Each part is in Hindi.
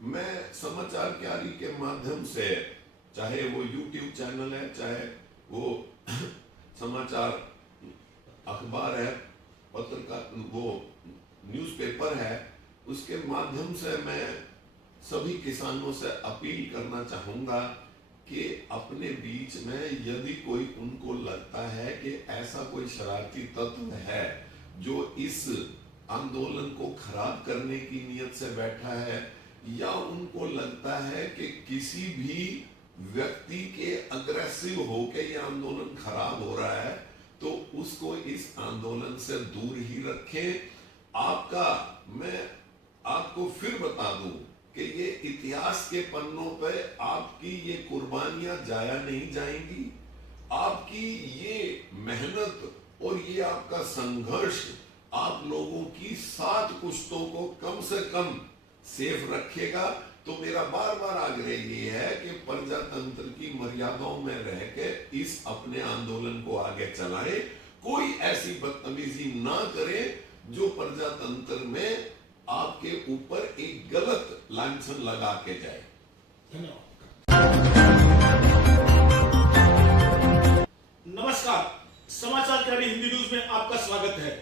मैं समाचार क्यारी के माध्यम से, चाहे वो यूट्यूब चैनल है, चाहे वो समाचार अखबार है, पत्रकार वो न्यूज़पेपर है, उसके माध्यम से मैं सभी किसानों से अपील करना चाहूँगा कि अपने बीच में यदि कोई उनको लगता है कि ऐसा कोई शरारती तत्व है जो इस आंदोलन को खराब करने की नीयत से बैठा है, या उनको लगता है कि किसी भी व्यक्ति के अग्रेसिव होके ये आंदोलन खराब हो रहा है, तो उसको इस आंदोलन से दूर ही रखें। मैं आपको फिर बता दूं कि ये इतिहास के पन्नों पे आपकी ये कुर्बानियां जाया नहीं जाएंगी। आपकी ये मेहनत और ये आपका संघर्ष आप लोगों की 7 पुश्तों को कम से कम सेफ रखेगा। तो मेरा बार बार आग्रह ये है कि प्रजातंत्र की मर्यादाओं में रह के इस अपने आंदोलन को आगे चलाएं। कोई ऐसी बदतमीजी ना करे जो प्रजातंत्र में आपके ऊपर एक गलत लांछन लगा के जाए। नमस्कार, समाचार क्यारी हिंदी न्यूज में आपका स्वागत है।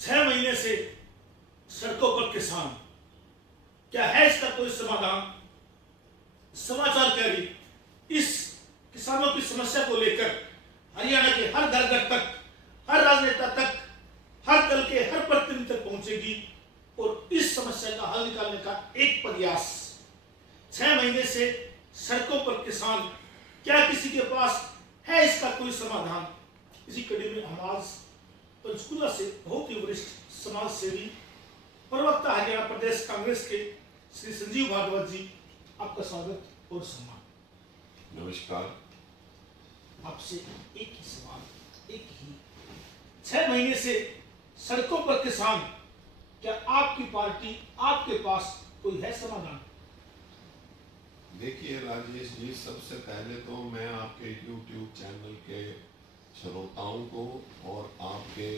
6 महीने से सड़कों पर किसान, क्या है इसका कोई समाधान? समाचार क्यारी इस किसानों की समस्या को लेकर हरियाणा के हर घर घर तक, हर राजनेता तक, हर दल के हर प्रतिनिधि तक पहुंचेगी और इस समस्या का हल निकालने का एक प्रयास। 6 महीने से सड़कों पर किसान, क्या किसी के पास है इसका कोई समाधान? इसी कड़ी में हम आज पंचकुला से बहुत ही वरिष्ठ समाज सेवी, प्रवक्ता हरियाणा प्रदेश कांग्रेस के श्री संजीव भागवत जी, आपका स्वागत और सम्मान। नमस्कार। आपसे एक ही सवाल, 6 महीने से सड़कों पर किसान, क्या आपकी पार्टी, आपके पास कोई है समाधान? देखिए राजेश जी, सबसे पहले तो मैं आपके YouTube चैनल के श्रोताओं को और आपके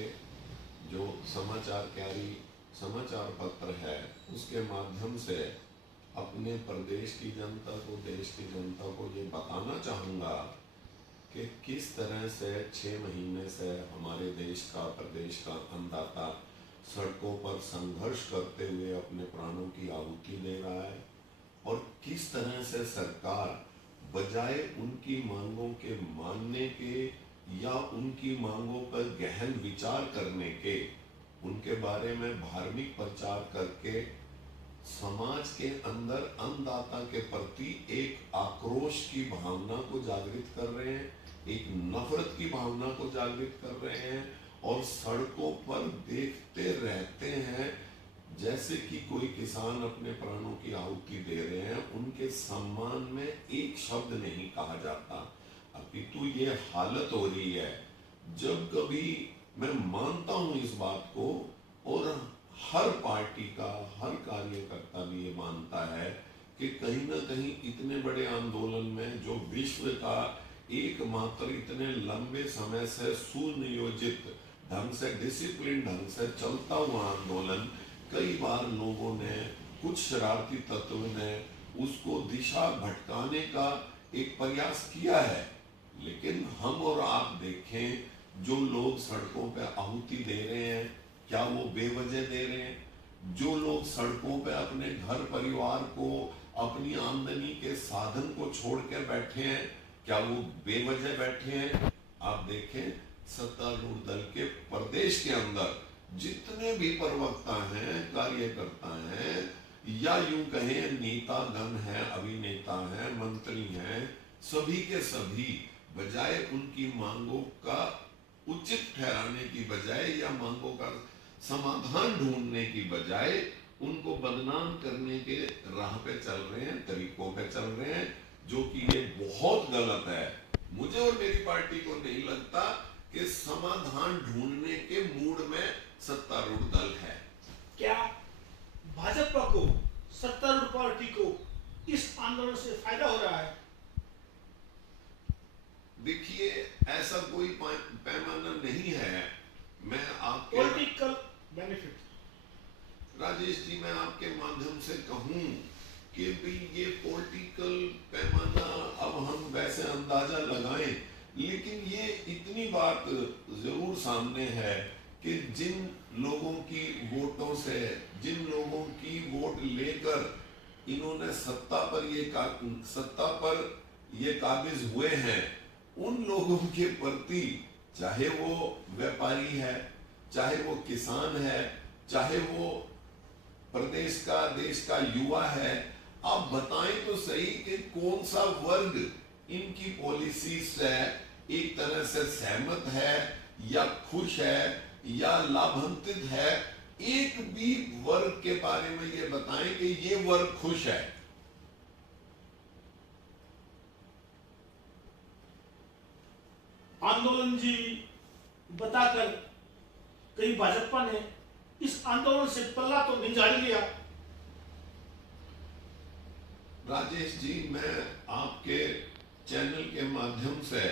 जो समाचार क्यारी समाचार पत्र है उसके माध्यम से अपने प्रदेश की जनता को, देश की जनता को ये बताना चाहूँगा कि किस तरह से 6 महीने से हमारे देश का, प्रदेश का अन्नदाता सड़कों पर संघर्ष करते हुए अपने प्राणों की आहुति दे रहा है, और किस तरह से सरकार बजाय उनकी मांगों के मानने के या उनकी मांगों पर गहन विचार करने के, उनके बारे में धार्मिक प्रचार करके समाज के अंदर अन्नदाता के प्रति एक आक्रोश की भावना को जागृत कर रहे हैं, एक नफरत की भावना को जागृत कर रहे हैं, और सड़कों पर देखते रहते हैं जैसे कि कोई किसान अपने प्राणों की आहुति दे रहे हैं। उनके सम्मान में एक शब्द नहीं कहा जाता, अपितु ये हालत हो रही है। जब कभी मैं मानता हूं इस बात को, और हर पार्टी का हर कार्यकर्ता भी ये मानता है कि कहीं ना कहीं इतने बड़े आंदोलन में, जो विश्व का एकमात्र इतने लंबे समय से सुनियोजित ढंग से, डिसिप्लिन ढंग से चलता हुआ आंदोलन, कई बार लोगों ने, कुछ शरारती तत्व ने उसको दिशा भटकाने का एक प्रयास किया है। लेकिन हम और आप देखें, जो लोग सड़कों पे आहुति दे रहे हैं, क्या वो बेवजह दे रहे हैं? जो लोग सड़कों पे अपने घर परिवार को, अपनी आमदनी के साधन को छोड़ कर बैठे हैं, क्या वो बेवजह बैठे हैं? आप देखें, सत्तारूढ़ दल के प्रदेश के अंदर जितने भी प्रवक्ता हैं, कार्यकर्ता हैं, या यूं कहें नेता गण हैं, अभिनेता हैं, मंत्री हैं, सभी के सभी बजाय उनकी मांगों का उचित ठहराने की बजाय या मांगों का समाधान ढूंढने की बजाय उनको बदनाम करने के राह पे चल रहे हैं, तरीकों पे चल रहे हैं, जो कि ये बहुत गलत है। मुझे और मेरी पार्टी को नहीं लगता कि समाधान ढूंढने के मूड में सत्तारूढ़ दल है। क्या भाजपा को, सत्तारूढ़ पार्टी को इस आंदोलन से फायदा हो रहा है? देखिए, ऐसा कोई पैमाना नहीं है। मैं आपके पॉलिटिकल बेनिफिट राजेश राजेश जी मैं आपके माध्यम से कहूं कि भाई ये पॉलिटिकल पैमाना अब हम वैसे अंदाजा लगाएं, लेकिन ये इतनी बात जरूर सामने है कि जिन लोगों की वोटों से, जिन लोगों की वोट लेकर इन्होंने सत्ता पर ये काबिज हुए हैं, उन लोगों के प्रति, चाहे वो व्यापारी है, चाहे वो किसान है, चाहे वो प्रदेश का, देश का युवा है, आप बताएं तो सही कि कौन सा वर्ग इनकी पॉलिसी से एक तरह से सहमत है या खुश है या लाभान्वित है। एक भी वर्ग के बारे में ये बताएं कि ये वर्ग खुश है। आंदोलन जी बताकर कई भाजपा ने इस आंदोलन से पल्ला तो नहीं झाड़ लिया। राजेश जी मैं आपके चैनल के माध्यम से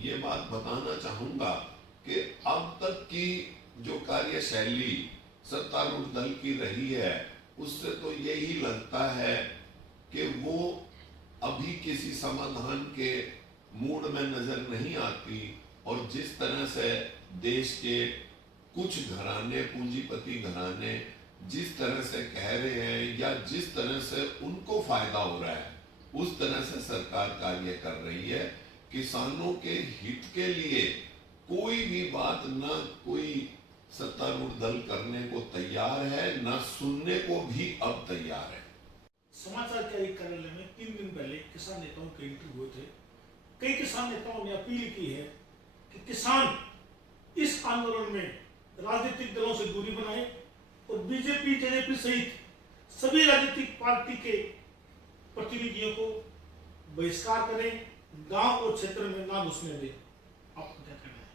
ये बात बताना चाहूंगा कि अब तक की जो कार्यशैली सत्तारूढ़ दल की रही है, उससे तो यही लगता है कि वो अभी किसी समाधान के मूड में नजर नहीं आती। और जिस तरह से देश के कुछ घराने, पूंजीपति घराने जिस तरह से कह रहे हैं या जिस तरह से उनको फायदा हो रहा है, उस तरह से सरकार कार्य कर रही है। किसानों के हित के लिए कोई भी बात ना कोई सत्तारूढ़ दल करने को तैयार है, ना सुनने को भी अब तैयार है। समाचार कार्यालय में 3 दिन पहले किसान नेताओं के इंटरव्यू हुए थे। कई किसान नेताओं ने अपील की है कि किसान इस आंदोलन में राजनीतिक दलों से दूरी बनाए और बीजेपी, जेजेपी सहित सभी राजनीतिक पार्टी के प्रतिनिधियों को बहिष्कार करें, गांव और क्षेत्र में ना घुसने दें। आपको क्या कहना है?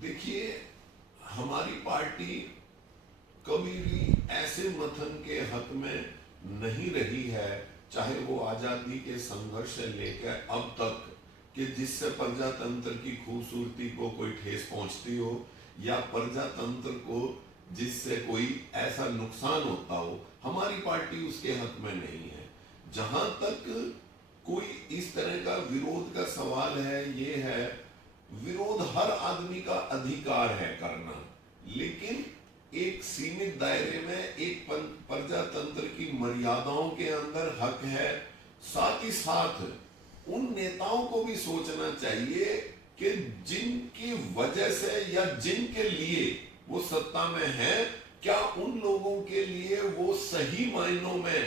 देखिए, हमारी पार्टी कभी भी ऐसे मथन के हक में नहीं रही है, चाहे वो आजादी के संघर्ष से लेकर अब तक, कि जिससे प्रजातंत्र की खूबसूरती को कोई ठेस पहुंचती हो या प्रजातंत्र को जिससे कोई ऐसा नुकसान होता हो, हमारी पार्टी उसके हक में नहीं है। जहां तक कोई इस तरह का विरोध का सवाल है, ये है, विरोध हर आदमी का अधिकार है करना, लेकिन एक सीमित दायरे में, एक प्रजातंत्र की मर्यादाओं के अंदर हक है। साथ ही साथ उन नेताओं को भी सोचना चाहिए कि जिनकी वजह से या जिनके लिए वो सत्ता में है, क्या उन लोगों के लिए वो सही मायनों में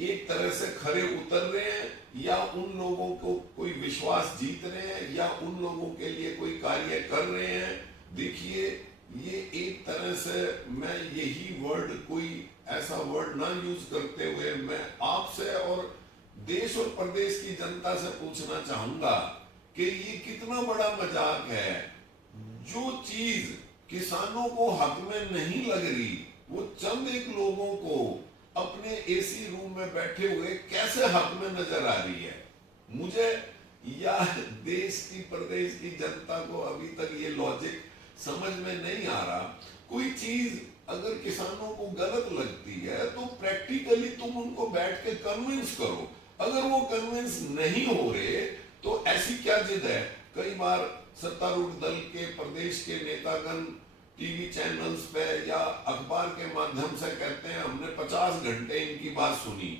एक तरह से खरे उतर रहे हैं, या उन लोगों को कोई विश्वास जीत रहे हैं, या उन लोगों के लिए कोई कार्य कर रहे हैं। देखिए, ये एक तरह से मैं यही वर्ड, कोई ऐसा वर्ड ना यूज करते हुए मैं आपसे और देश और प्रदेश की जनता से पूछना चाहूंगा कि ये कितना बड़ा मजाक है। जो चीज किसानों को हक में नहीं लग रही, वो चंद एक लोगों को अपने एसी रूम में बैठे हुए कैसे हक में नजर आ रही है। मुझे या देश की, प्रदेश की जनता को अभी तक ये लॉजिक समझ में नहीं आ रहा। कोई चीज अगर किसानों को गलत लगती है तो प्रैक्टिकली तुम उनको बैठ के कन्विंस करो। अगर वो कन्विंस नहीं हो रहे तो ऐसी क्या जिद है। कई बार सत्तारूढ़ दल के प्रदेश के नेतागण टीवी चैनल्स पे या अखबार के माध्यम से कहते हैं हमने 50 घंटे इनकी बात सुनी।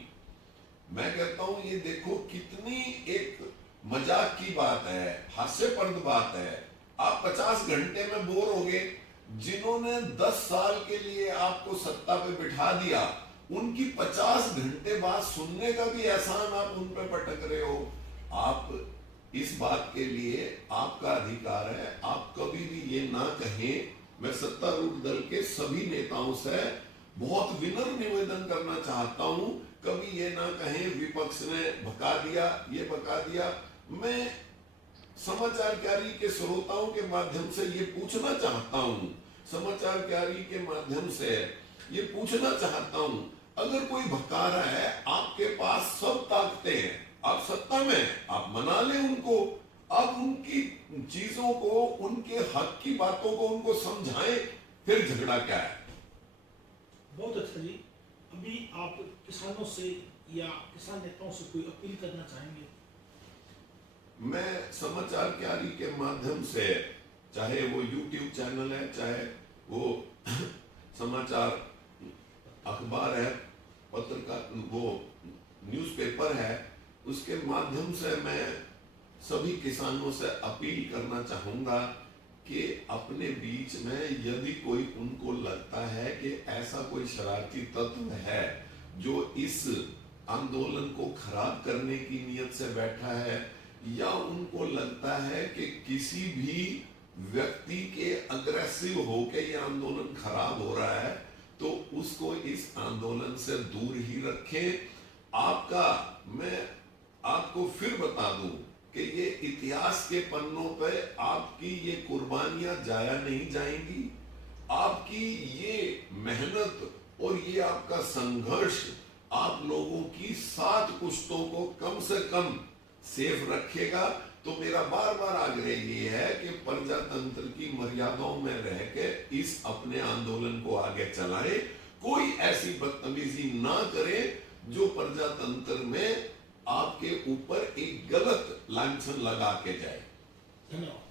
मैं कहता हूं ये देखो कितनी एक मजाक की बात है, हास्यप्रद बात है। आप 50 घंटे में बोर हो गए। जिन्होंने 10 साल के लिए आपको सत्ता पे बिठा दिया, उनकी 50 घंटे बात सुनने का भी एहसान आप उन पे पटक रहे हो। आप इस बात के लिए आपका अधिकार है, आप कभी भी ये ना कहें। मैं सत्तारूढ़ दल के सभी नेताओं से बहुत विनम्र निवेदन करना चाहता हूं, कभी ये ना कहें विपक्ष ने भगा दिया, ये भगा दिया। मैं समाचार क्यारी के श्रोताओं के माध्यम से ये पूछना चाहता हूं, समाचार क्यारी के माध्यम से ये पूछना चाहता हूं, अगर कोई भका रहा है, आपके पास सब ताकतें हैं, आप सत्ता में, आप मना लें उनको। अब उनकी चीजों को, उनके हक की बातों को उनको समझाएं, फिर झगड़ा क्या है। शेखर जी, अभी आप किसानों से या किसान नेताओं से कोई अपील करना चाहेंगे? मैं समाचार क्यारी के माध्यम से, चाहे वो YouTube चैनल है, चाहे वो समाचार अखबार है, पत्रकार वो न्यूज़पेपर है, उसके माध्यम से मैं सभी किसानों से अपील करना चाहूँगा कि अपने बीच में यदि कोई उनको लगता है कि ऐसा कोई शरारती तत्व है जो इस आंदोलन को खराब करने की नीयत से बैठा है, या उनको लगता है कि किसी भी व्यक्ति के अग्रेसिव होके ये आंदोलन खराब हो रहा है, तो उसको इस आंदोलन से दूर ही रखें। मैं आपको फिर बता दूं कि ये इतिहास के पन्नों पे आपकी ये कुर्बानियां जाया नहीं जाएंगी। आपकी ये मेहनत और ये आपका संघर्ष आप लोगों की 7 पुश्तों को कम से कम सेफ रखेगा। तो मेरा बार बार आग्रह ये है कि प्रजातंत्र की मर्यादाओं में रह के इस अपने आंदोलन को आगे चलाएं। कोई ऐसी बदतमीजी ना करे जो प्रजातंत्र में आपके ऊपर एक गलत लांछन लगा के जाए। धन्यवाद।